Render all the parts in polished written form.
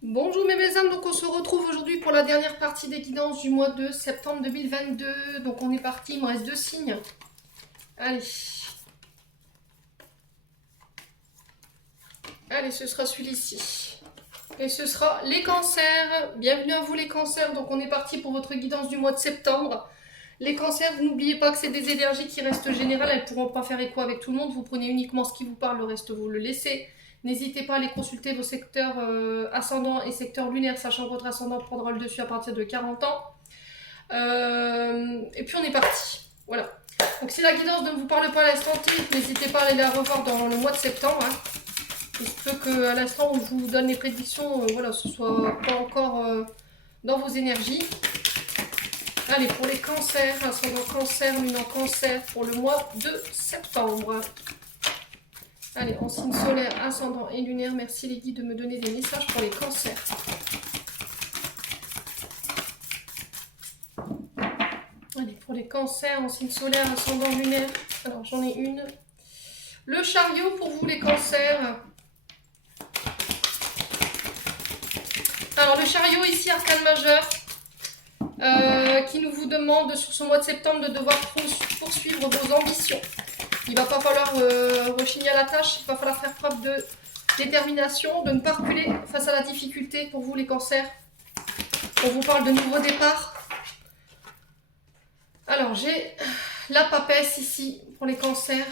Bonjour mes âmes, donc on se retrouve aujourd'hui pour la dernière partie des guidances du mois de septembre 2022. Donc on est parti, il me reste 2 signes. Allez. Allez, ce sera celui-ci. Et ce sera les cancers. Bienvenue à vous les cancers. Donc on est parti pour votre guidance du mois de septembre. Les cancers, n'oubliez pas que c'est des énergies qui restent générales. Elles ne pourront pas faire écho avec tout le monde. Vous prenez uniquement ce qui vous parle, le reste vous le laissez. N'hésitez pas à aller consulter vos secteurs ascendants et secteurs lunaires, sachant que votre ascendant prendra le dessus à partir de 40 ans. Et puis on est parti. Voilà. Donc si la guidance ne vous parle pas à l'instant T, n'hésitez pas à aller la revoir dans le mois de septembre. Hein. Il se peut qu'à l'instant où je vous donne les prédictions, voilà, ce soit pas encore dans vos énergies. Allez, pour les cancers, ascendant cancer, lune en cancer, pour le mois de septembre. Allez, en signe solaire, ascendant et lunaire, merci les guides de me donner des messages pour les cancers. Allez, pour les cancers, en signe solaire, ascendant lunaire, alors j'en ai une. Le chariot pour vous les cancers. Alors le chariot ici, arcane majeur, qui nous vous demande sur ce mois de septembre de devoir poursuivre vos ambitions. Il ne va pas falloir rechigner à la tâche, il va falloir faire preuve de détermination, de ne pas reculer face à la difficulté pour vous les cancers. On vous parle de nouveau départ. Alors j'ai la papesse ici pour les cancers.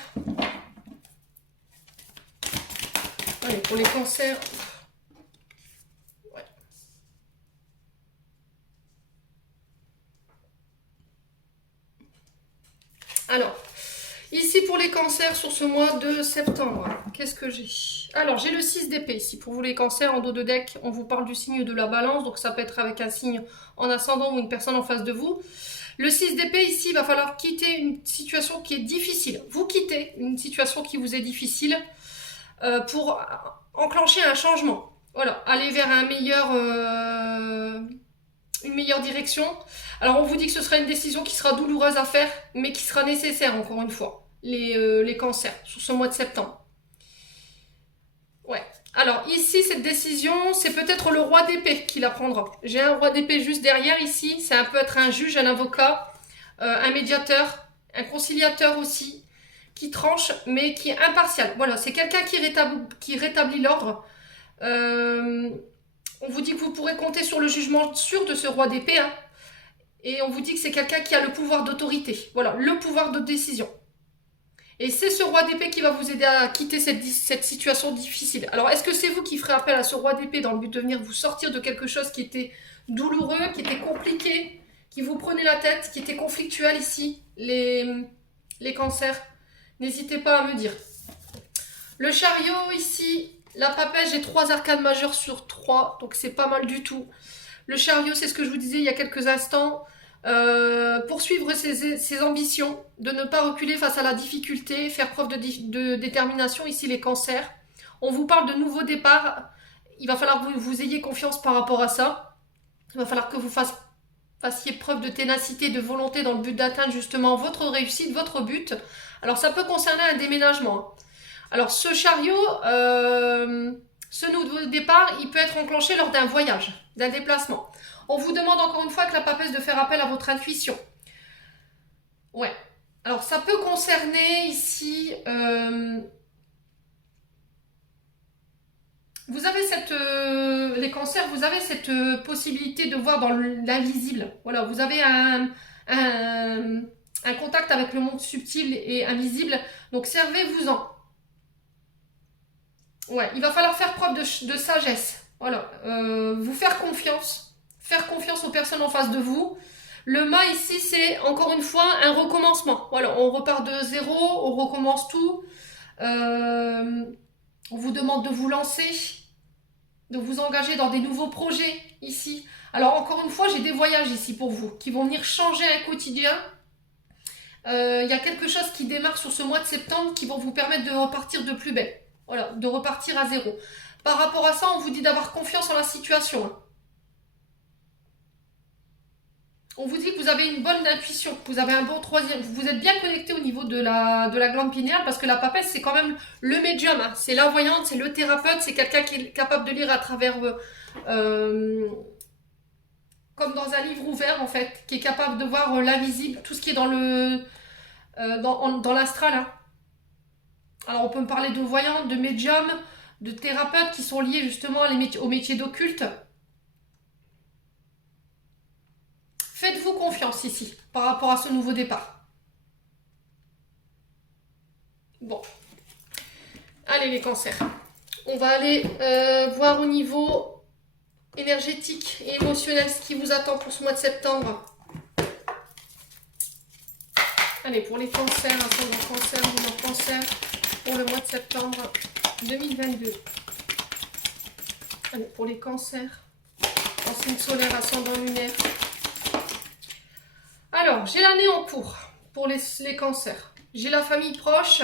Allez, pour les cancers. Ouais. Alors, ici pour les cancers sur ce mois de septembre, qu'est-ce que j'ai? Alors, j'ai le 6 d'épée ici. Pour vous les cancers, en dos de deck, on vous parle du signe de la balance. Donc, ça peut être avec un signe en ascendant ou une personne en face de vous. Le 6 d'épée ici, il va falloir quitter une situation qui est difficile. Vous quittez une situation qui vous est difficile pour enclencher un changement. Voilà, aller vers un meilleur, une meilleure direction. Alors on vous dit que ce sera une décision qui sera douloureuse à faire, mais qui sera nécessaire encore une fois, les cancers, sur ce mois de septembre. Ouais. Alors ici, cette décision, c'est peut-être le roi d'épée qui la prendra. J'ai un roi d'épée juste derrière ici, ça peut être un juge, un avocat, un médiateur, un conciliateur aussi, qui tranche, mais qui est impartial. Voilà, c'est quelqu'un qui rétablit l'ordre. On vous dit que vous pourrez compter sur le jugement sûr de ce roi d'épée, hein, et on vous dit que c'est quelqu'un qui a le pouvoir d'autorité. Voilà, le pouvoir de décision. Et c'est ce roi d'épée qui va vous aider à quitter cette situation difficile. Alors, est-ce que c'est vous qui ferez appel à ce roi d'épée dans le but de venir vous sortir de quelque chose qui était douloureux, qui était compliqué, qui vous prenait la tête, qui était conflictuel ici, les cancers? N'hésitez pas à me dire. Le chariot ici, la papesse, j'ai 3 arcanes majeures sur 3, donc c'est pas mal du tout. Le chariot, c'est ce que je vous disais il y a quelques instants. Poursuivre ses ambitions, de ne pas reculer face à la difficulté, faire preuve de détermination, ici les cancers. On vous parle de nouveaux départs, il va falloir que vous ayez confiance par rapport à ça. Il va falloir que vous fassiez preuve de ténacité, de volonté dans le but d'atteindre justement votre réussite, votre but. Alors ça peut concerner un déménagement. Alors ce chariot, ce nouveau départ, il peut être enclenché lors d'un voyage, d'un déplacement. On vous demande encore une fois avec la papesse de faire appel à votre intuition. Ouais. Alors ça peut concerner ici... vous avez les cancers, vous avez cette possibilité de voir dans l'invisible. Voilà, vous avez un contact avec le monde subtil et invisible. Donc servez-vous-en. Ouais, il va falloir faire preuve de sagesse. Voilà, vous faire confiance aux personnes en face de vous. Le mât ici, c'est encore une fois un recommencement. Voilà, on repart de zéro, on recommence tout. On vous demande de vous lancer, de vous engager dans des nouveaux projets ici. Alors encore une fois, j'ai des voyages ici pour vous qui vont venir changer un quotidien. Il y a quelque chose qui démarre sur ce mois de septembre qui vont vous permettre de repartir de plus belle. Voilà, de repartir à zéro. Par rapport à ça, on vous dit d'avoir confiance en la situation. Hein. On vous dit que vous avez une bonne intuition, que vous avez un bon troisième, vous êtes bien connecté au niveau de la glande pinéale parce que la papesse c'est quand même le médium, hein. C'est la voyante, c'est le thérapeute, c'est quelqu'un qui est capable de lire comme dans un livre ouvert en fait, qui est capable de voir l'invisible, tout ce qui est dans le dans l'astral. Hein. Alors on peut me parler de voyants, de médiums, de thérapeutes qui sont liés justement aux métiers d'occulte. Faites-vous confiance ici par rapport à ce nouveau départ. Bon. Allez les cancers. On va aller voir au niveau énergétique et émotionnel ce qui vous attend pour ce mois de septembre. Allez, pour les cancers, ascendant cancer, lunaire cancer, pour le mois de septembre 2022. Allez, pour les cancers, en signe solaire, ascendant lunaire. Alors, j'ai l'année en cours pour les cancers. J'ai la famille proche,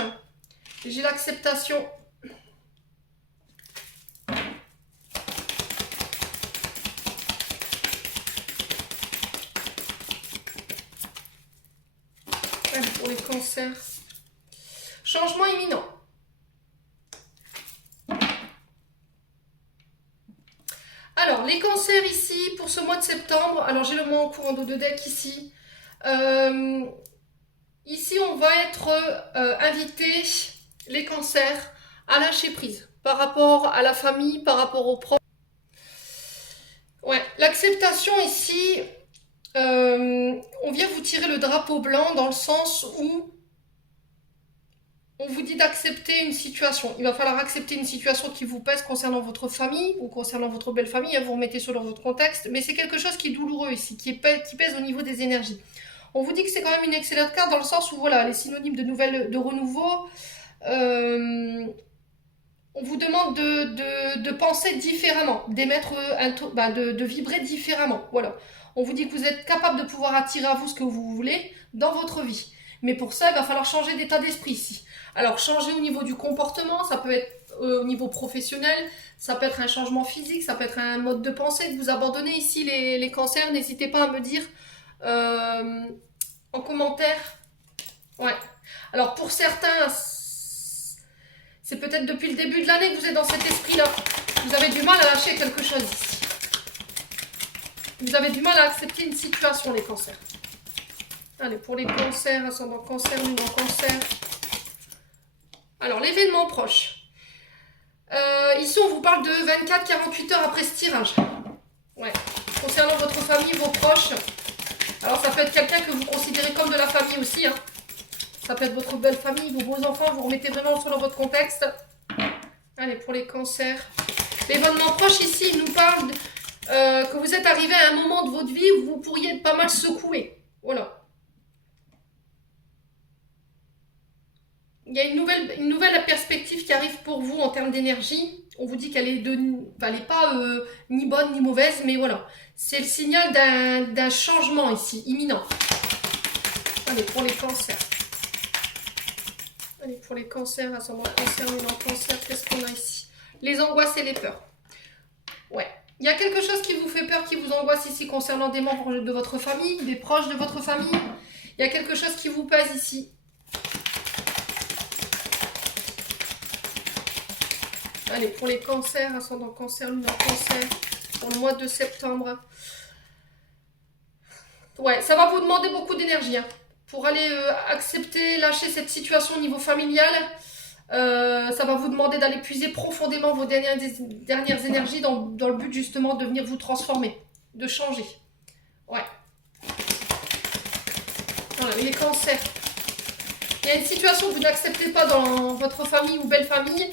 j'ai l'acceptation. Allez, pour les cancers. Changement imminent. Alors, les cancers ici, pour ce mois de septembre, alors j'ai le mois en cours en dos de deck ici. Ici, on va être invité, les cancers, à lâcher prise par rapport à la famille, par rapport aux proches. Ouais, l'acceptation ici, on vient vous tirer le drapeau blanc dans le sens où on vous dit d'accepter une situation. Il va falloir accepter une situation qui vous pèse concernant votre famille ou concernant votre belle famille. Vous remettez selon votre contexte. Mais c'est quelque chose qui est douloureux ici, qui pèse au niveau des énergies. On vous dit que c'est quand même une excellente carte dans le sens où voilà, les synonymes de nouvelles, de renouveau. On vous demande de penser différemment, d'émettre de vibrer différemment. Voilà. On vous dit que vous êtes capable de pouvoir attirer à vous ce que vous voulez dans votre vie. Mais pour ça, il va falloir changer d'état d'esprit ici. Alors, changer au niveau du comportement, ça peut être au niveau professionnel, ça peut être un changement physique, ça peut être un mode de pensée que vous abandonnez ici, les cancers. N'hésitez pas à me dire en commentaire. Ouais. Alors, pour certains, c'est peut-être depuis le début de l'année que vous êtes dans cet esprit-là. Vous avez du mal à lâcher quelque chose ici. Vous avez du mal à accepter une situation, les cancers. Allez, pour les cancers, ascendant cancer, lunaire cancer. Alors, l'événement proche. Ici, on vous parle de 24-48 heures après ce tirage. Ouais. Concernant votre famille, vos proches. Alors, ça peut être quelqu'un que vous considérez comme de la famille aussi. Hein. Ça peut être votre belle famille, vos beaux enfants. Vous remettez vraiment selon votre contexte. Allez, pour les cancers. L'événement proche, ici, il nous parle que vous êtes arrivé à un moment de votre vie où vous pourriez être pas mal secoué. Voilà. Il y a une nouvelle perspective qui arrive pour vous en termes d'énergie. On vous dit qu'elle est, pas ni bonne ni mauvaise, mais voilà. C'est le signal d'un changement ici, imminent. Allez, pour les cancers. Allez, pour les cancers, ascendant cancer, lunaire cancer, qu'est-ce qu'on a ici? Les angoisses et les peurs. Ouais. Il y a quelque chose qui vous fait peur, qui vous angoisse ici concernant des membres de votre famille, des proches de votre famille. Il y a quelque chose qui vous pèse ici. Allez, pour les cancers, ascendant cancer, lunaire cancer, pour le mois de septembre. Ouais, ça va vous demander beaucoup d'énergie. Hein, pour aller accepter, lâcher cette situation au niveau familial. Ça va vous demander d'aller puiser profondément vos dernières énergies dans le but justement de venir vous transformer, de changer. Ouais. Voilà, les cancers. Il y a une situation que vous n'acceptez pas dans votre famille ou belle famille.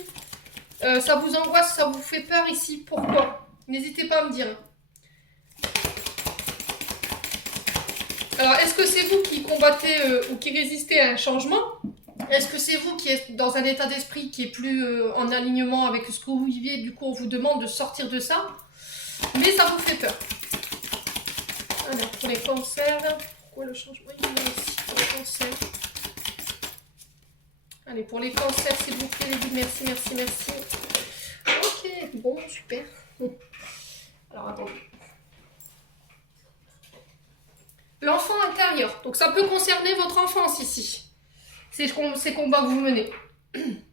Ça vous angoisse, ça vous fait peur ici. Pourquoi? N'hésitez pas à me dire. Alors, est-ce que c'est vous qui combattez ou qui résistez à un changement? Est-ce que c'est vous qui êtes dans un état d'esprit qui est plus en alignement avec ce que vous viviez? Du coup, on vous demande de sortir de ça. Mais ça vous fait peur. Alors, pour les cancers, pourquoi le changement il est ici pour les cancers? Allez, pour les cancers, s'il vous plaît, les guides, merci, merci, merci. Ok, bon, super. Alors, attendez. L'enfant intérieur. Donc, ça peut concerner votre enfance ici. Ces combats que vous menez. Il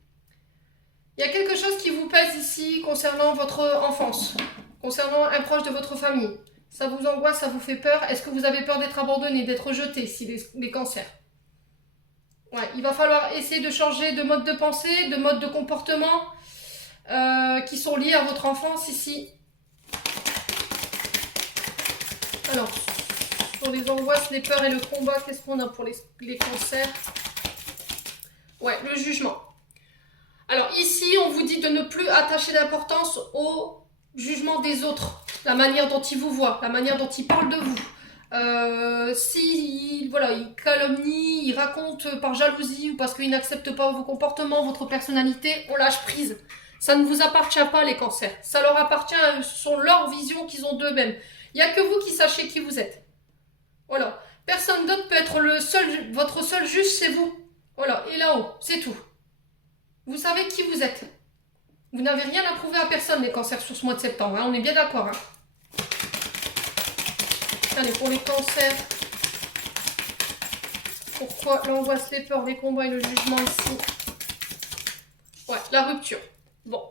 y a quelque chose qui vous pèse ici concernant votre enfance, concernant un proche de votre famille. Ça vous angoisse, ça vous fait peur. Est-ce que vous avez peur d'être abandonné, d'être rejeté, si les cancers? Ouais, il va falloir essayer de changer de mode de pensée, de mode de comportement qui sont liés à votre enfance ici. Alors, sur les angoisses, les peurs et le combat, qu'est-ce qu'on a pour les cancers? Ouais, le jugement. Alors ici, on vous dit de ne plus attacher d'importance au jugement des autres, la manière dont ils vous voient, la manière dont ils parlent de vous. Si voilà, il calomnie, il raconte par jalousie ou parce qu'il n'accepte pas vos comportements, votre personnalité, on lâche prise. Ça ne vous appartient pas, les cancers. Ça leur appartient, ce sont leurs visions qu'ils ont d'eux-mêmes. Il n'y a que vous qui sachez qui vous êtes. Voilà. Personne d'autre peut être votre seul juge, c'est vous. Voilà. Et là-haut, c'est tout. Vous savez qui vous êtes. Vous n'avez rien à prouver à personne, les cancers, sur ce mois de septembre. Hein. On est bien d'accord. Hein. Allez, pour les cancers. Pourquoi l'angoisse, les peurs, les combats et le jugement ici? Ouais, la rupture. Bon.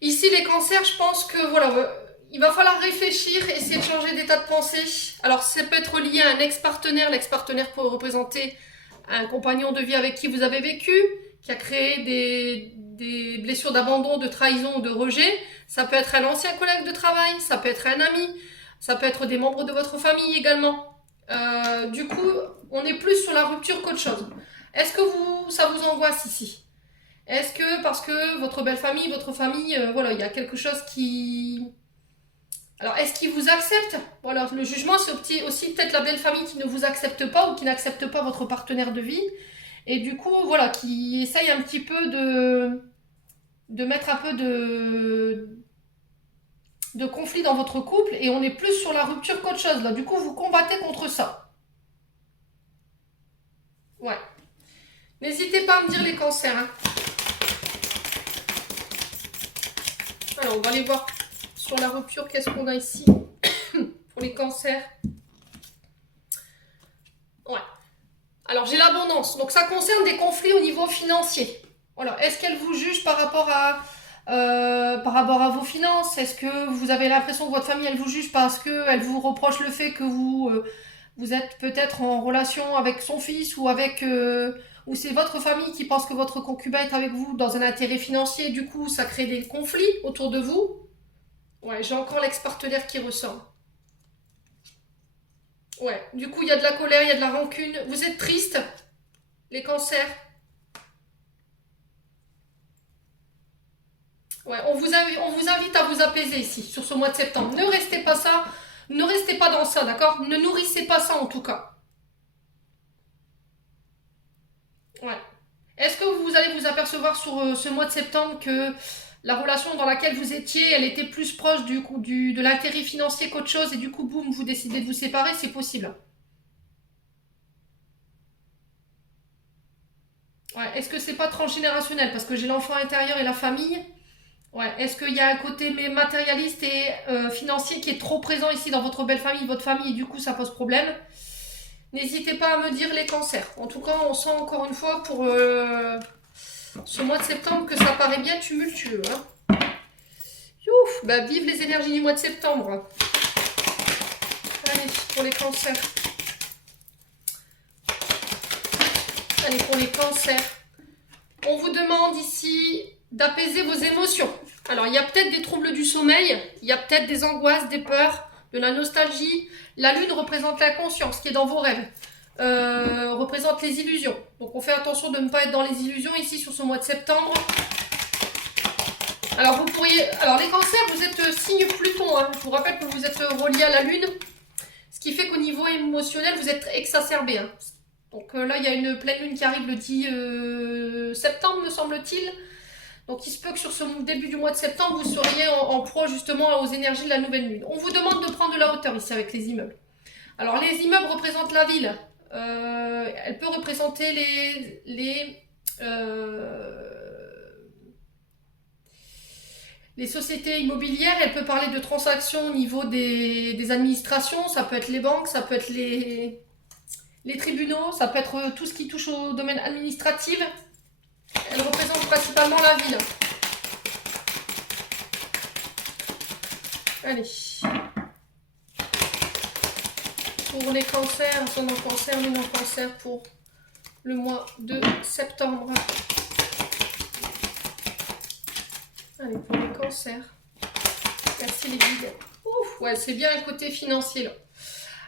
Ici, les cancers, je pense que, voilà, il va falloir réfléchir, essayer de changer d'état de pensée. Alors, ça peut être lié à un ex-partenaire. L'ex-partenaire peut représenter un compagnon de vie avec qui vous avez vécu, qui a créé des blessures d'abandon, de trahison ou de rejet. Ça peut être un ancien collègue de travail, ça peut être un ami, ça peut être des membres de votre famille également. Du coup, on est plus sur la rupture qu'autre chose. Est-ce que ça vous angoisse ici? Est-ce que parce que votre belle famille, votre famille, voilà, il y a quelque chose qui... Alors, est-ce qu'ils vous acceptent? Voilà, le jugement, c'est aussi peut-être la belle famille qui ne vous accepte pas ou qui n'accepte pas votre partenaire de vie. Et du coup, voilà, qui essaye un petit peu de mettre un peu de conflit dans votre couple. Et on est plus sur la rupture qu'autre chose, là. Du coup, vous combattez contre ça. Ouais. N'hésitez pas à me dire les cancers. Hein. Alors, on va aller voir sur la rupture, qu'est-ce qu'on a ici pour les cancers. Ouais. Alors, j'ai l'abondance. Donc, ça concerne des conflits au niveau financier. Voilà. Est-ce qu'elle vous juge par rapport à vos finances? Est-ce que vous avez l'impression que votre famille, elle vous juge parce qu'elle vous reproche le fait que vous êtes peut-être en relation avec son fils ou c'est votre famille qui pense que votre concubin est avec vous dans un intérêt financier, du coup, ça crée des conflits autour de vous? Ouais, j'ai encore l'ex-partenaire qui ressort. Ouais, du coup, il y a de la colère, il y a de la rancune. Vous êtes triste, les cancers. Ouais, on vous invite à vous apaiser ici, sur ce mois de septembre. Ne restez pas ça, ne restez pas dans ça, d'accord? Ne nourrissez pas ça en tout cas. Ouais. Est-ce que vous allez vous apercevoir sur ce mois de septembre que la relation dans laquelle vous étiez, elle était plus proche de l'intérêt financier qu'autre chose et du coup, boum, vous décidez de vous séparer? C'est possible. Ouais. Est-ce que c'est pas transgénérationnel? Parce que j'ai l'enfant intérieur et la famille. Ouais. Est-ce qu'il y a un côté matérialiste et financier qui est trop présent ici dans votre belle famille, votre famille, et du coup ça pose problème? N'hésitez pas à me dire les cancers. En tout cas, on sent encore une fois pour ce mois de septembre que ça paraît bien tumultueux. Hein. Youf, bah vive les énergies du mois de septembre. Allez, pour les cancers. Allez, pour les cancers. On vous demande ici d'apaiser vos émotions. Alors, il y a peut-être des troubles du sommeil, il y a peut-être des angoisses, des peurs, de la nostalgie. La lune représente l'inconscience qui est dans vos rêves, représente les illusions. Donc, on fait attention de ne pas être dans les illusions ici sur ce mois de septembre. Alors, les cancers, vous êtes signe Pluton. Hein. Je vous rappelle que vous êtes relié à la lune, ce qui fait qu'au niveau émotionnel, vous êtes exacerbé. Hein. Donc là, il y a une pleine lune qui arrive le 10 septembre, me semble-t-il. Donc il se peut que sur ce début du mois de septembre, vous seriez en proie justement aux énergies de la nouvelle lune. On vous demande de prendre de la hauteur ici avec les immeubles. Alors les immeubles représentent la ville. Elle peut représenter les sociétés immobilières. Elle peut parler de transactions au niveau des administrations. Ça peut être les banques, ça peut être les tribunaux, ça peut être tout ce qui touche au domaine administratif. Elle représente principalement la ville. Allez. Pour les cancers, ascendant cancer, lunaire cancer pour le mois de septembre. Allez, pour les cancers. Merci les guides. Ouf, ouais, c'est bien le côté financier là.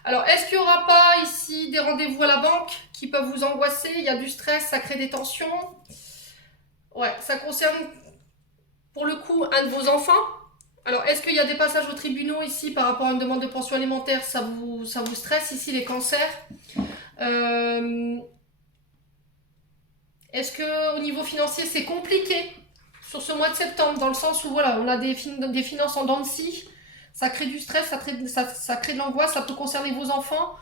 Alors, est-ce qu'il n'y aura pas ici des rendez-vous à la banque qui peuvent vous angoisser? Il y a du stress, ça crée des tensions. Ouais, ça concerne pour le coup un de vos enfants. Alors, est-ce qu'il y a des passages aux tribunaux ici par rapport à une demande de pension alimentaire? Ça vous stresse ici les cancers? Est-ce que au niveau financier c'est compliqué sur ce mois de septembre, dans le sens où voilà, on a des finances en dents de scie, ça crée du stress, ça crée de l'angoisse, ça peut concerner vos enfants.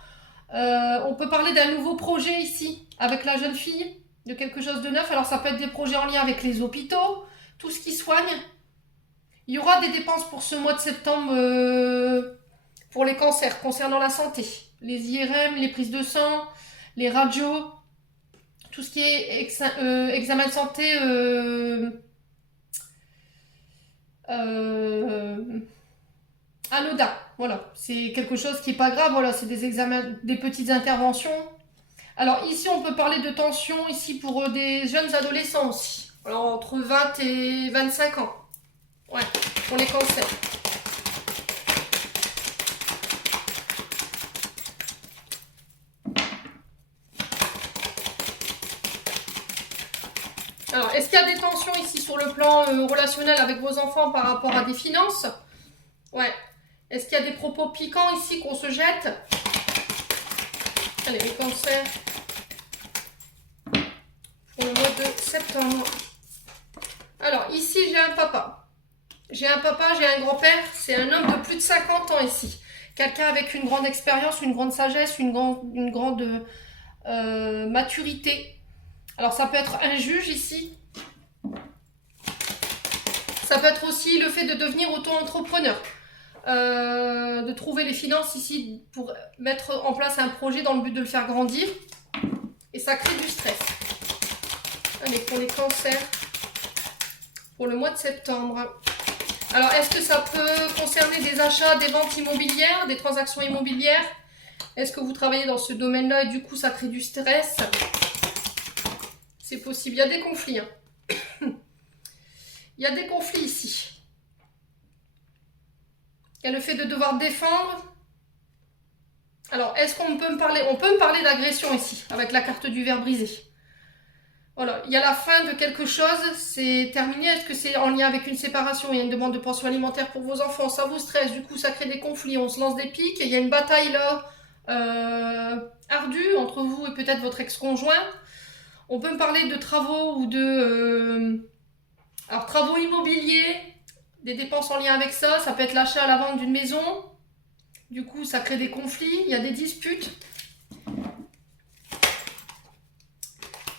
On peut parler d'un nouveau projet ici avec la jeune fille, de quelque chose de neuf. Alors ça peut être des projets en lien avec les hôpitaux, tout ce qui soigne. Il y aura des dépenses pour ce mois de septembre pour les cancers concernant la santé, les IRM, les prises de sang, les radios, tout ce qui est examen de santé anodin. Voilà, c'est quelque chose qui n'est pas grave. Voilà, c'est des examens, des petites interventions. Alors ici, on peut parler de tension ici pour des jeunes adolescents aussi. Alors entre 20 et 25 ans. Ouais, pour les cancers. Alors, est-ce qu'il y a des tensions ici sur le plan relationnel avec vos enfants par rapport à des finances? Ouais. Est-ce qu'il y a des propos piquants ici qu'on se jette? Allez, les cancers. Pour le mois de septembre. Alors, ici, j'ai un papa. J'ai un grand-père. C'est un homme de plus de 50 ans ici. Quelqu'un avec une grande expérience, une grande sagesse, une grande maturité. Alors, ça peut être un juge ici. Ça peut être aussi le fait de devenir auto-entrepreneur. De trouver les finances ici pour mettre en place un projet dans le but de le faire grandir. Et ça crée du stress. Allez, pour les cancers, pour le mois de septembre. Alors, est-ce que ça peut concerner des achats, des ventes immobilières, des transactions immobilières? Est-ce que vous travaillez dans ce domaine-là et du coup, ça crée du stress? C'est possible. Il y a des conflits. Hein. Il y a des conflits ici. Il y a le fait de devoir défendre. Alors, est-ce qu'on peut me parler? On peut me parler d'agression ici, avec la carte du verre brisé. Voilà, il y a la fin de quelque chose, c'est terminé. Est-ce que c'est en lien avec une séparation? Il y a une demande de pension alimentaire pour vos enfants, ça vous stresse, du coup ça crée des conflits, on se lance des piques. Il y a une bataille là, ardue entre vous et peut-être votre ex-conjoint. On peut me parler de travaux ou de... alors, travaux immobiliers, des dépenses en lien avec ça. Ça peut être l'achat à la vente d'une maison. Du coup, ça crée des conflits. Il y a des disputes.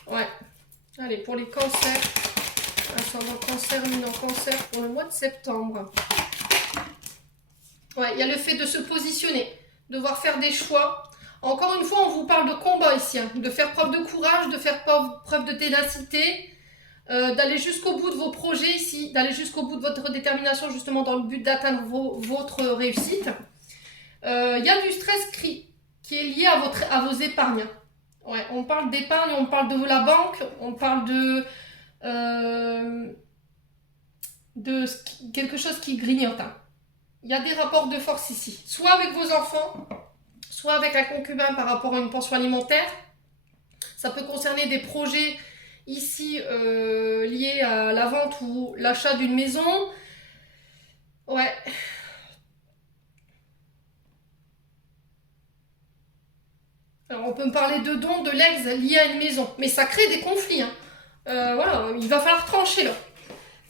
Ouais. Allez, pour les cancers. Ascendant cancer, lunaire cancer pour le mois de septembre. Ouais, il y a le fait de se positionner. Devoir faire des choix. Encore une fois, on vous parle de combat ici. Hein, de faire preuve de courage, de faire preuve de ténacité. D'aller jusqu'au bout de vos projets ici, d'aller jusqu'au bout de votre détermination justement dans le but d'atteindre votre réussite. Il y a du stress qui est lié à vos épargnes. Ouais, on parle d'épargne, on parle de la banque, on parle de quelque chose qui grignote. Hein. Il y a des rapports de force ici, soit avec vos enfants, soit avec un concubin par rapport à une pension alimentaire. Ça peut concerner des projets ici liés à la vente ou l'achat d'une maison. Ouais. Alors on peut me parler de dons, de legs liés à une maison. Mais ça crée des conflits. Hein. Voilà, il va falloir trancher là.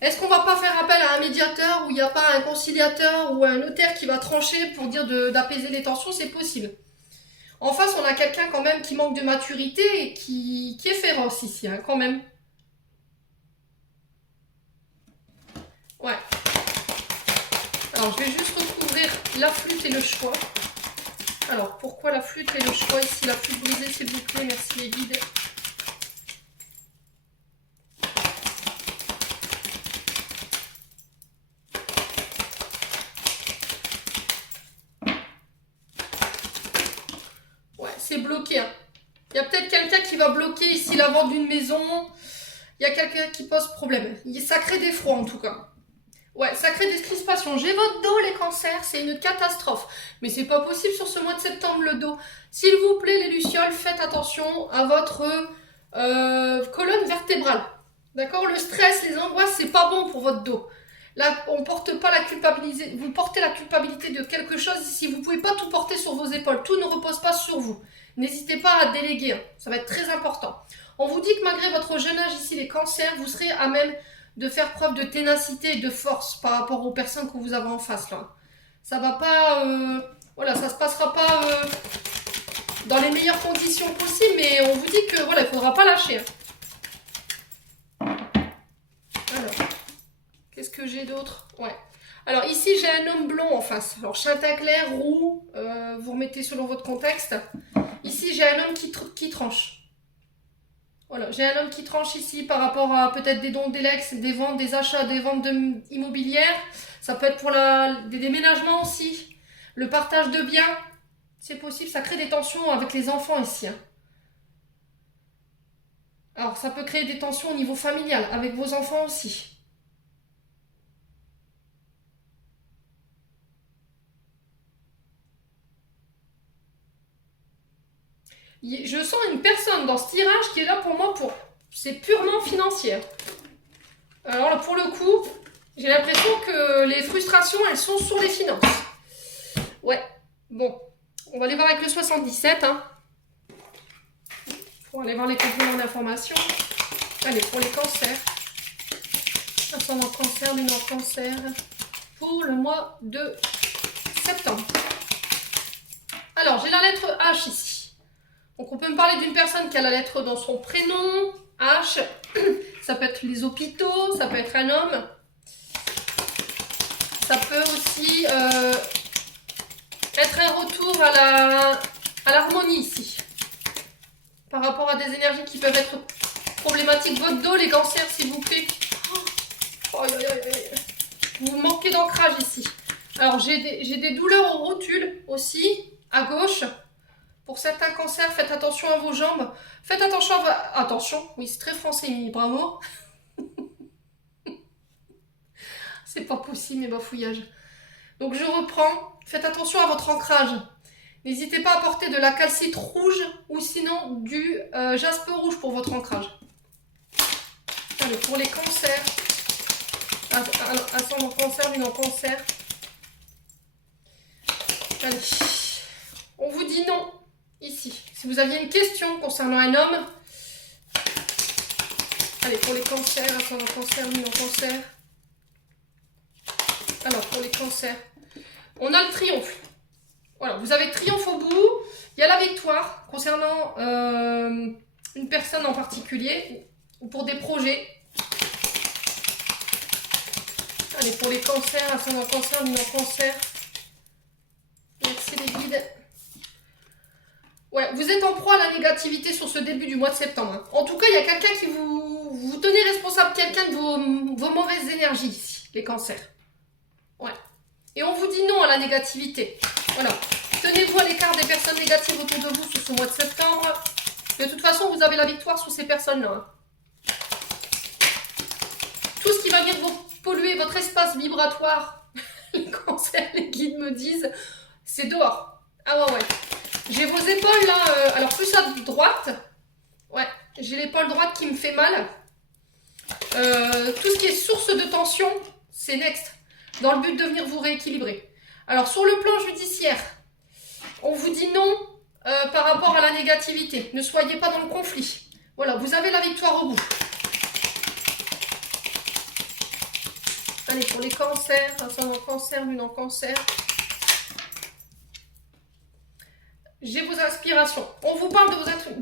Est-ce qu'on va pas faire appel à un médiateur où il n'y a pas un conciliateur ou un notaire qui va trancher pour dire d'apaiser les tensions? C'est possible. En face, on a quelqu'un quand même qui manque de maturité et qui est féroce ici, hein, quand même. Ouais. Alors, je vais juste recouvrir la flûte et le choix. Alors, pourquoi la flûte et le choix ici? La flûte brisée, s'il vous plaît. Merci les guides. c'est bloqué. Hein. Il y a peut-être quelqu'un qui va bloquer ici la vente d'une maison. Il y a quelqu'un qui pose problème. Ça crée des froids en tout cas. Ouais, ça crée des crispations. J'ai votre dos, les cancers, c'est une catastrophe. Mais c'est pas possible sur ce mois de septembre, le dos. S'il vous plaît, les lucioles, faites attention à votre colonne vertébrale. D'accord? Le stress, les angoisses, c'est pas bon pour votre dos. Là, on porte pas la culpabilité. Vous portez la culpabilité de quelque chose ici. Vous pouvez pas tout porter sur vos épaules. Tout ne repose pas sur vous. N'hésitez pas à déléguer. Hein. Ça va être très important. On vous dit que malgré votre jeune âge ici, les cancers, vous serez à même de faire preuve de ténacité et de force par rapport aux personnes que vous avez en face là. Ça va pas, voilà, ça se passera pas dans les meilleures conditions possibles, mais on vous dit que voilà, il faudra pas lâcher. Alors, qu'est-ce que j'ai d'autre? Ouais. Alors ici j'ai un homme blond en face. Alors châtain clair, roux, vous remettez selon votre contexte. Ici j'ai un homme qui tranche. Voilà, j'ai un homme qui tranche ici par rapport à peut-être des dons d'Elex, des ventes, des achats, des ventes immobilières. Ça peut être pour des déménagements aussi. Le partage de biens, c'est possible. Ça crée des tensions avec les enfants ici. Hein. Alors, ça peut créer des tensions au niveau familial, avec vos enfants aussi. Je sens une personne dans ce tirage qui est là pour moi pour... C'est purement financier. Alors là, pour le coup, j'ai l'impression que les frustrations, elles sont sur les finances. Ouais, bon. On va aller voir avec le 77. Hein. Pour aller voir les compléments d'information. Allez, pour les cancers. Ascendant cancer, lunaire cancer. Pour le mois de septembre. Alors, j'ai la lettre H ici. Donc on peut me parler d'une personne qui a la lettre dans son prénom, H, ça peut être les hôpitaux, ça peut être un homme, ça peut aussi être un retour à l'harmonie ici, par rapport à des énergies qui peuvent être problématiques. Votre dos, les cancers, s'il vous plaît. Oh, vous manquez d'ancrage ici. Alors j'ai des douleurs aux rotules aussi, à gauche. Pour certains cancers, faites attention à vos jambes. Faites attention à vos... Attention, oui, c'est très français, bravo. C'est pas possible, mes bafouillages. Donc, je reprends. Faites attention à votre ancrage. N'hésitez pas à porter de la calcite rouge ou sinon du jaspe rouge pour votre ancrage. Allez, pour les cancers. Ascendant cancer, lunaire cancer. Allez. On vous dit non. Ici, si vous aviez une question concernant un homme, allez, pour les cancers, ascendant cancer, lunaire cancer. Alors, pour les cancers, on a le triomphe. Voilà, vous avez le triomphe au bout. Il y a la victoire concernant une personne en particulier ou pour des projets. Allez, pour les cancers, ascendant cancer, lunaire cancer. Merci les guides. Ouais, vous êtes en proie à la négativité sur ce début du mois de septembre. Hein. En tout cas, il y a quelqu'un qui vous tenez responsable, quelqu'un de vos mauvaises énergies ici, les cancers. Ouais. Et on vous dit non à la négativité. Voilà. Tenez-vous à l'écart des personnes négatives autour de vous sur ce mois de septembre. De toute façon, vous avez la victoire sur ces personnes-là. Hein. Tout ce qui va venir vous polluer votre espace vibratoire, les cancers, les guides me disent, c'est dehors. Ah ouais, ouais. J'ai vos épaules là, alors plus à droite, ouais, j'ai l'épaule droite qui me fait mal. Tout ce qui est source de tension, c'est next, dans le but de venir vous rééquilibrer. Alors sur le plan judiciaire, on vous dit non par rapport à la négativité. Ne soyez pas dans le conflit. Voilà, vous avez la victoire au bout. Allez, pour les cancers, ascendant cancer, lunaire cancer. J'ai vos inspirations. On vous parle de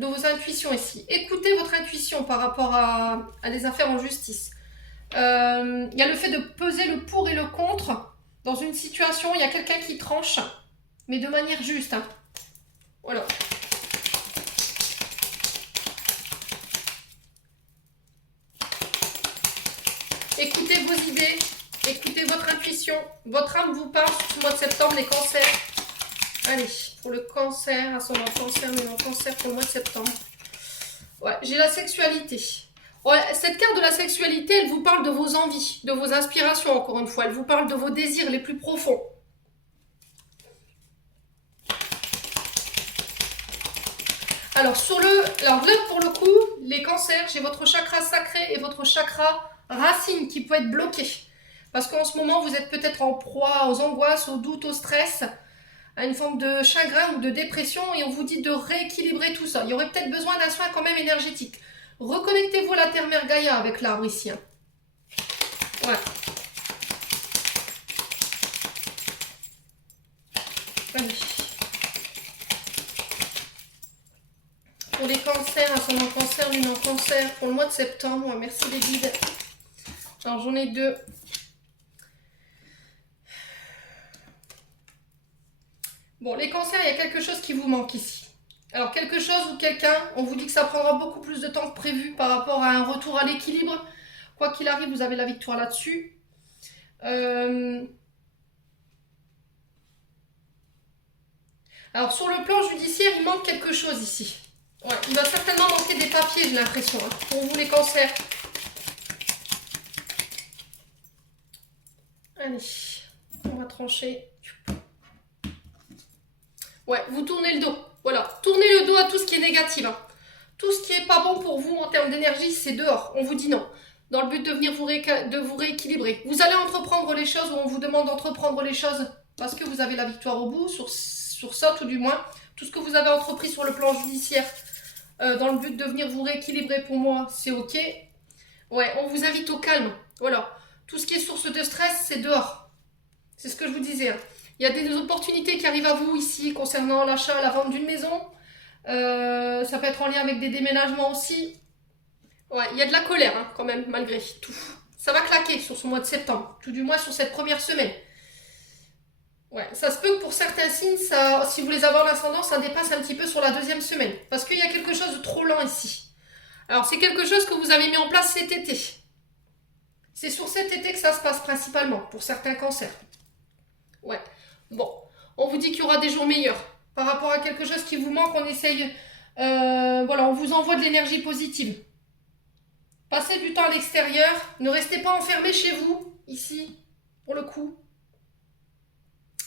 vos intuitions ici. Écoutez votre intuition par rapport à des affaires en justice. Il y a le fait de peser le pour et le contre. Dans une situation, il y a quelqu'un qui tranche, mais de manière juste. Hein. Voilà. Écoutez vos idées, écoutez votre intuition. Votre âme vous parle sur ce mois de septembre, les cancers. Allez, pour le cancer, ascendant cancer, mais non cancer pour le mois de septembre. Ouais, j'ai la sexualité. Ouais, cette carte de la sexualité, elle vous parle de vos envies, de vos inspirations, encore une fois. Elle vous parle de vos désirs les plus profonds. Alors, alors là, pour le coup, les cancers, j'ai votre chakra sacré et votre chakra racine qui peut être bloqué. Parce qu'en ce moment, vous êtes peut-être en proie aux angoisses, aux doutes, au stress, à une forme de chagrin ou de dépression, et on vous dit de rééquilibrer tout ça. Il y aurait peut-être besoin d'un soin quand même énergétique. Reconnectez-vous à la Terre-Mère Gaïa avec l'arbre ici. Hein. Ouais. Allez. Pour les cancers, ascendant cancer, lune en cancer, pour le mois de septembre, merci les guides. Alors j'en ai deux. Bon, les cancers, il y a quelque chose qui vous manque ici. Alors quelque chose ou quelqu'un, on vous dit que ça prendra beaucoup plus de temps que prévu par rapport à un retour à l'équilibre. Quoi qu'il arrive, vous avez la victoire là-dessus. Alors sur le plan judiciaire, il manque quelque chose ici. Ouais, il va certainement manquer des papiers, j'ai l'impression, hein, pour vous les cancers. Allez, on va trancher. Ouais, vous tournez le dos. Voilà, tournez le dos à tout ce qui est négatif. Hein. Tout ce qui n'est pas bon pour vous en termes d'énergie, c'est dehors. On vous dit non. Dans le but de venir vous rééquilibrer. Vous allez entreprendre les choses où on vous demande d'entreprendre les choses parce que vous avez la victoire au bout sur ça, tout du moins. Tout ce que vous avez entrepris sur le plan judiciaire dans le but de venir vous rééquilibrer, pour moi, c'est ok. Ouais, on vous invite au calme. Voilà. Tout ce qui est source de stress, c'est dehors. C'est ce que je vous disais. Hein. Il y a des opportunités qui arrivent à vous ici concernant l'achat, la vente d'une maison. Ça peut être en lien avec des déménagements aussi. Ouais, il y a de la colère hein, quand même, malgré tout. Ça va claquer sur ce mois de septembre, tout du moins sur cette première semaine. Ouais, ça se peut que pour certains signes, ça, si vous les avez en ascendant, ça dépasse un petit peu sur la deuxième semaine. Parce qu'il y a quelque chose de trop lent ici. Alors, c'est quelque chose que vous avez mis en place cet été. C'est sur cet été que ça se passe principalement, pour certains cancers. Ouais. Bon, on vous dit qu'il y aura des jours meilleurs. Par rapport à quelque chose qui vous manque, on essaye... voilà, on vous envoie de l'énergie positive. Passez du temps à l'extérieur. Ne restez pas enfermés chez vous, ici, pour le coup.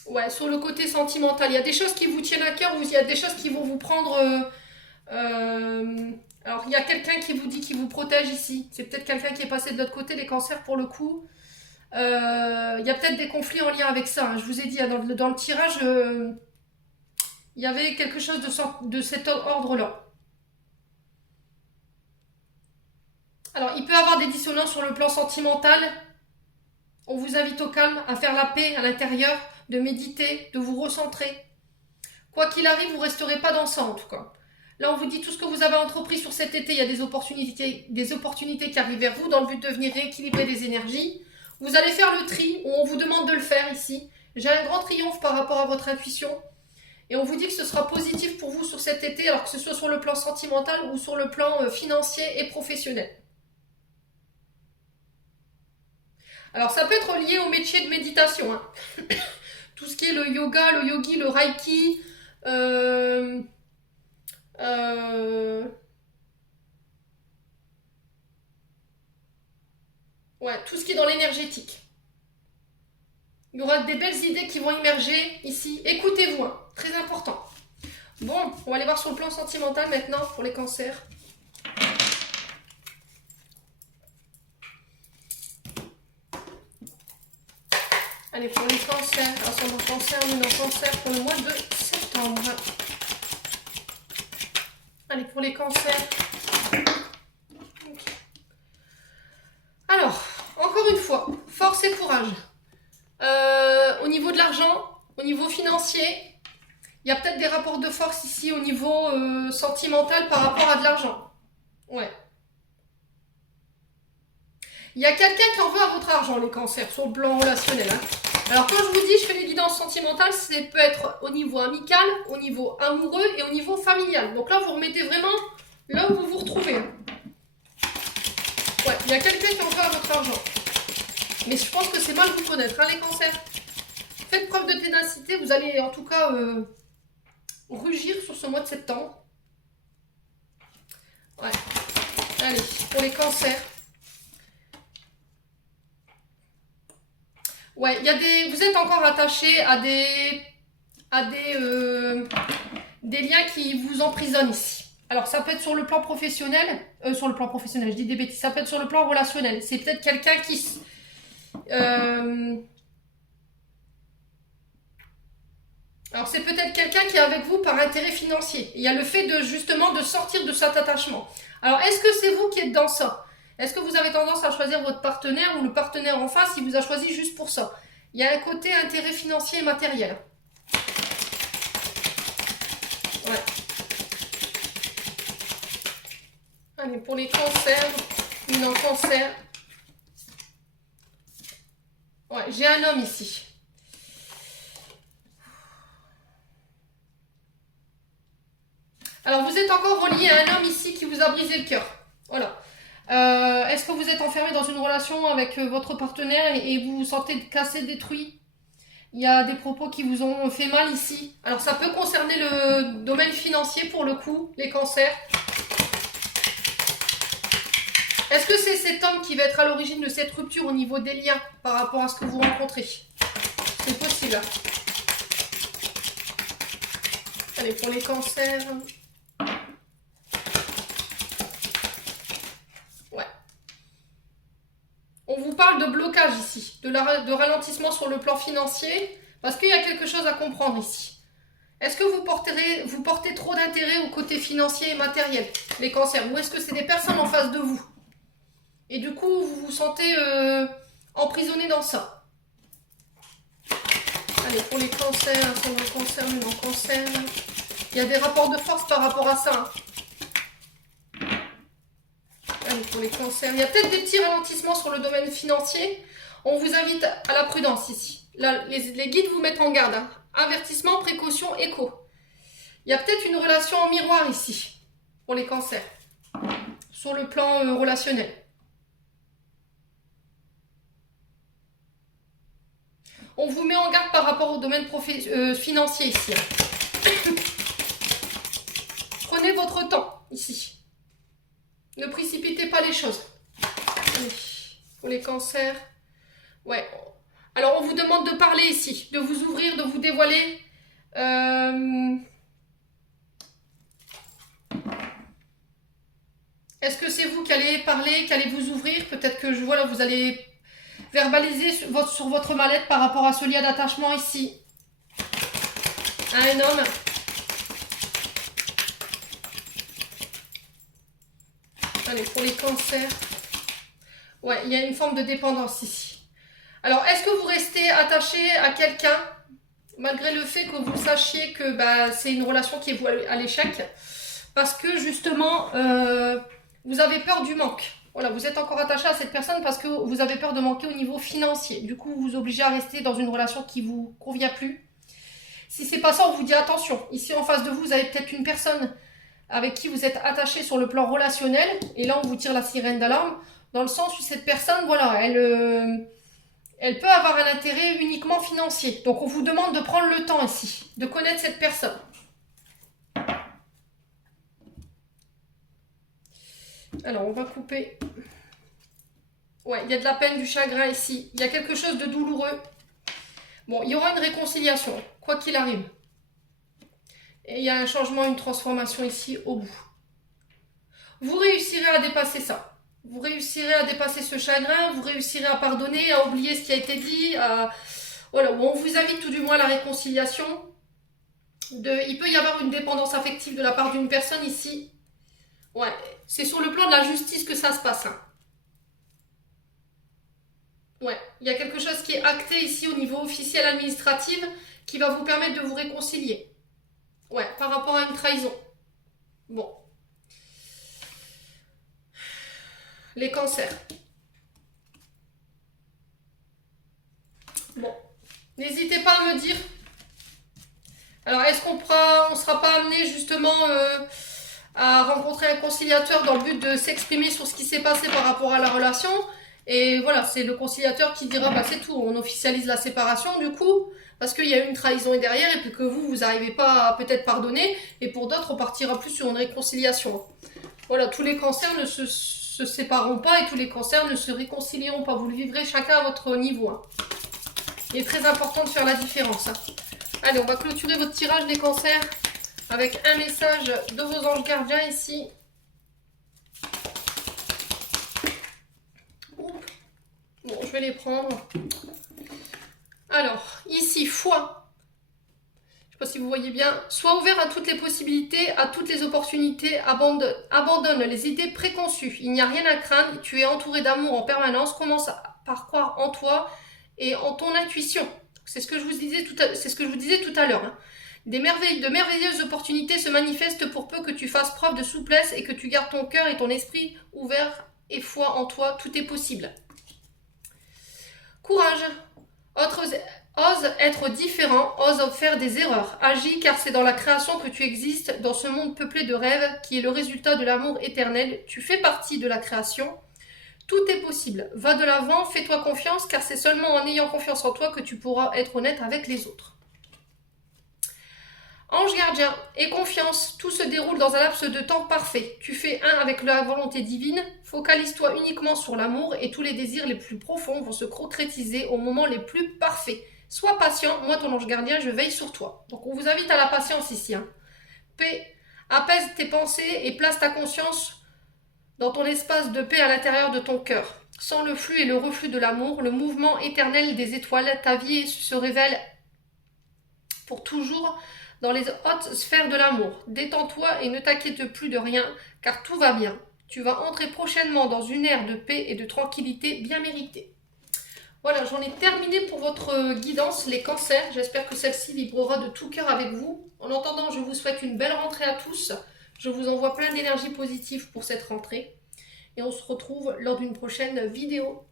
Ouais, sur le côté sentimental, il y a des choses qui vous tiennent à cœur, il y a des choses qui vont vous prendre... alors, il y a quelqu'un qui vous dit qu'il vous protège ici. C'est peut-être quelqu'un qui est passé de l'autre côté, les cancers, pour le coup. Il y a peut-être des conflits en lien avec ça. Hein. Je vous ai dit, hein, dans le tirage, il y avait quelque chose de cet ordre-là. Alors, il peut y avoir des dissonances sur le plan sentimental. On vous invite au calme, à faire la paix à l'intérieur, de méditer, de vous recentrer. Quoi qu'il arrive, vous ne resterez pas dans ça en tout cas. Là, on vous dit tout ce que vous avez entrepris sur cet été, il y a des opportunités qui arrivent vers vous dans le but de venir rééquilibrer les énergies. Vous allez faire le tri, où on vous demande de le faire ici. J'ai un grand triomphe par rapport à votre intuition. Et on vous dit que ce sera positif pour vous sur cet été, alors que ce soit sur le plan sentimental ou sur le plan financier et professionnel. Alors ça peut être lié au métier de méditation. Hein. Tout ce qui est le yoga, le yogi, le reiki. Ouais, tout ce qui est dans l'énergétique. Il y aura des belles idées qui vont émerger ici. Écoutez-vous, hein. Très important. Bon, on va aller voir sur le plan sentimental maintenant pour les cancers. Allez, pour les cancers, ascendant cancer, lune en cancer pour le mois de septembre. Allez, pour les cancers. Okay. Alors, encore une fois, force et courage. Au niveau de l'argent, au niveau financier, il y a peut-être des rapports de force ici au niveau sentimental par rapport à de l'argent. Ouais. Il y a quelqu'un qui en veut à votre argent, les cancers, sur le plan relationnel. Hein. Alors, quand je vous dis, je fais les guidances sentimentales, ça peut être au niveau amical, au niveau amoureux et au niveau familial. Donc là, vous remettez vraiment là où vous vous retrouvez. Ouais, il y a quelqu'un qui en veut à votre argent. Mais je pense que c'est mal vous connaître, hein, les cancers. Faites preuve de ténacité, vous allez en tout cas rugir sur ce mois de septembre. Ouais. Allez, pour les cancers. Ouais, il y a vous êtes encore attaché à des liens qui vous emprisonnent ici. Alors, ça peut être sur le plan professionnel, je dis des bêtises, ça peut être sur le plan relationnel. C'est peut-être quelqu'un qui... alors, c'est peut-être quelqu'un qui est avec vous par intérêt financier. Il y a le fait de, justement, de sortir de cet attachement. Alors, est-ce que c'est vous qui êtes dans ça? Est-ce que vous avez tendance à choisir votre partenaire ou le partenaire en face, il vous a choisi juste pour ça? Il y a un côté intérêt financier et matériel. Ouais. Allez, pour les cancers, une en cancer. Ouais, j'ai un homme ici. Alors, vous êtes encore relié à un homme ici qui vous a brisé le cœur. Voilà. Est-ce que vous êtes enfermé dans une relation avec votre partenaire et vous vous sentez cassé, détruit? Il y a des propos qui vous ont fait mal ici. Alors, ça peut concerner le domaine financier pour le coup, les cancers. Est-ce que c'est cet homme qui va être à l'origine de cette rupture au niveau des liens par rapport à ce que vous rencontrez? C'est possible. Allez, pour les cancers... ouais. On vous parle de blocage ici, de ralentissement sur le plan financier, parce qu'il y a quelque chose à comprendre ici. Est-ce que vous portez trop d'intérêt au côté financier et matériel, les cancers? Ou est-ce que c'est des personnes en face de vous? Et du coup, vous vous sentez emprisonné dans ça. Allez, pour les cancers, c'est un cancer, mais non cancer. Il y a des rapports de force par rapport à ça. Allez, pour les cancers. Il y a peut-être des petits ralentissements sur le domaine financier. On vous invite à la prudence ici. Là, les guides vous mettent en garde. Hein. Avertissement, précaution, écho. Il y a peut-être une relation en miroir ici, pour les cancers. Sur le plan relationnel. On vous met en garde par rapport au domaine financier ici. Prenez votre temps ici. Ne précipitez pas les choses. Allez, pour les cancers. Ouais. Alors, on vous demande de parler ici, de vous ouvrir, de vous dévoiler. Est-ce que c'est vous qui allez parler, qui allez vous ouvrir? Peut-être que je vois là, vous allez verbaliser sur votre mal-être par rapport à ce lien d'attachement ici. Un homme. Allez, pour les cancers. Ouais, il y a une forme de dépendance ici. Alors, est-ce que vous restez attaché à quelqu'un, malgré le fait que vous sachiez que c'est une relation qui est vouée à l'échec, parce que justement, vous avez peur du manque. Voilà, vous êtes encore attaché à cette personne parce que vous avez peur de manquer au niveau financier. Du coup, vous vous obligez à rester dans une relation qui ne vous convient plus. Si c'est pas ça, on vous dit attention. Ici, en face de vous, vous avez peut-être une personne avec qui vous êtes attaché sur le plan relationnel. Et là, on vous tire la sirène d'alarme. Dans le sens où cette personne, voilà, elle peut avoir un intérêt uniquement financier. Donc, on vous demande de prendre le temps ici, de connaître cette personne. Alors, on va couper. Ouais, il y a de la peine, du chagrin ici. Il y a quelque chose de douloureux. Bon, il y aura une réconciliation, quoi qu'il arrive. Et il y a un changement, une transformation ici au bout. Vous réussirez à dépasser ça. Vous réussirez à dépasser ce chagrin, vous réussirez à pardonner, à oublier ce qui a été dit. Voilà, on vous invite tout du moins à la réconciliation. Il peut y avoir une dépendance affective de la part d'une personne ici. Ouais, c'est sur le plan de la justice que ça se passe. Hein. Ouais, il y a quelque chose qui est acté ici au niveau officiel administratif qui va vous permettre de vous réconcilier. Ouais, par rapport à une trahison. Bon. Les cancers. Bon. N'hésitez pas à me dire. Alors, est-ce qu'on ne sera pas amené justement à rencontrer un conciliateur dans le but de s'exprimer sur ce qui s'est passé par rapport à la relation? Et voilà, c'est le conciliateur qui dira, c'est tout, on officialise la séparation du coup. parce qu'il y a eu une trahison derrière et puis que vous n'arrivez pas à peut-être pardonner, et pour d'autres, on partira plus sur une réconciliation. Voilà, tous les cancers ne se sépareront pas et tous les cancers ne se réconcilieront pas. Vous le vivrez chacun à votre niveau. Hein. Il est très important de faire la différence. Hein. Allez, on va clôturer votre tirage des cancers avec un message de vos anges gardiens ici. Bon, je vais les prendre. Alors, ici, foi. Je ne sais pas si vous voyez bien. Sois ouvert à toutes les possibilités, à toutes les opportunités. Abandonne les idées préconçues. Il n'y a rien à craindre. Tu es entouré d'amour en permanence. Commence par croire en toi et en ton intuition. C'est ce que je vous disais tout à l'heure. Hein. De merveilleuses opportunités se manifestent pour peu que tu fasses preuve de souplesse et que tu gardes ton cœur et ton esprit ouverts et foi en toi. Tout est possible. Courage. Ose être différent, ose faire des erreurs. Agis car c'est dans la création que tu existes, dans ce monde peuplé de rêves qui est le résultat de l'amour éternel. Tu fais partie de la création. Tout est possible. Va de l'avant, fais-toi confiance car c'est seulement en ayant confiance en toi que tu pourras être honnête avec les autres. Ange gardien, aie confiance, tout se déroule dans un laps de temps parfait. Tu fais un avec la volonté divine, focalise-toi uniquement sur l'amour et tous les désirs les plus profonds vont se concrétiser au moment les plus parfaits. Sois patient, moi ton ange gardien, je veille sur toi. Donc on vous invite à la patience ici. Hein. Paix, apaise tes pensées et place ta conscience dans ton espace de paix à l'intérieur de ton cœur. Sans le flux et le reflux de l'amour, le mouvement éternel des étoiles, ta vie se révèle pour toujours dans les hautes sphères de l'amour. Détends-toi et ne t'inquiète plus de rien, car tout va bien. Tu vas entrer prochainement dans une ère de paix et de tranquillité bien méritée. Voilà, j'en ai terminé pour votre guidance, les cancers. J'espère que celle-ci vibrera de tout cœur avec vous. En attendant, je vous souhaite une belle rentrée à tous. Je vous envoie plein d'énergie positive pour cette rentrée. Et on se retrouve lors d'une prochaine vidéo.